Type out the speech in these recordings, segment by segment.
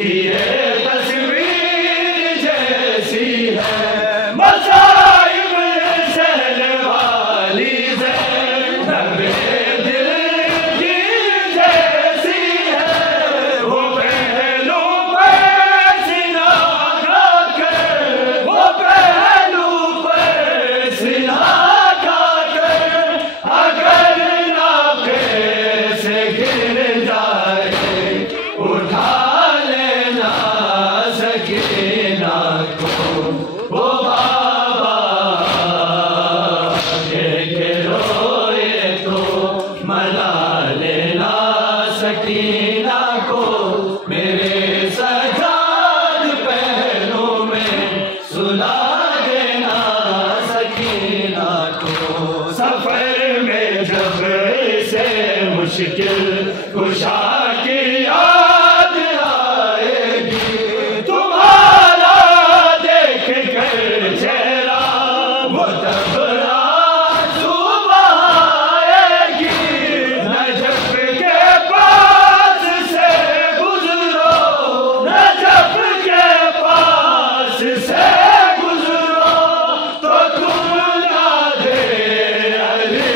कि ये तस्वीर जैसी है मसाइब सहने वाली ज़ैनब दिल की जैसी है। वो पहलू पे सीना खाकर, वो पहलू पे सीना खाकर अगर नाके से गिर जाए उठा लेना सकीना को। वो बाबा के रोए तो मना लेना सकीना को। मेरे सजाद पहलू में सुला देना सकीना को। सफर में जब से मुश्किल कुशा की याद आएगी, तुम्हारा देख कर चेहरा वो तब आंसू बहाएगी। नजफ के पास से गुजरो, नजफ के पास से गुजरो तो तुम नादे अली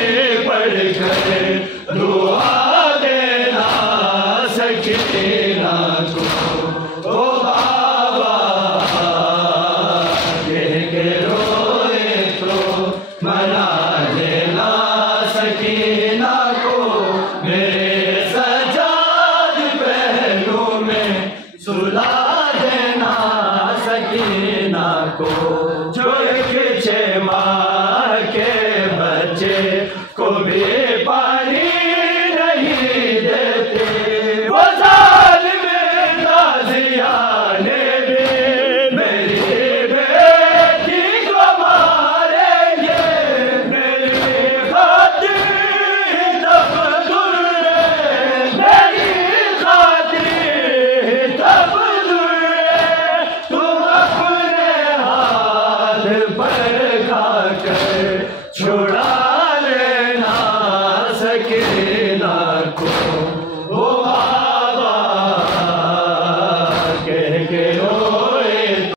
पढ़कर दुआ देना सकीना को। ओ बाबा के रोए तो मना लेना सकीना को। मेरे सजाद पहलू में सुला देना सकीना को।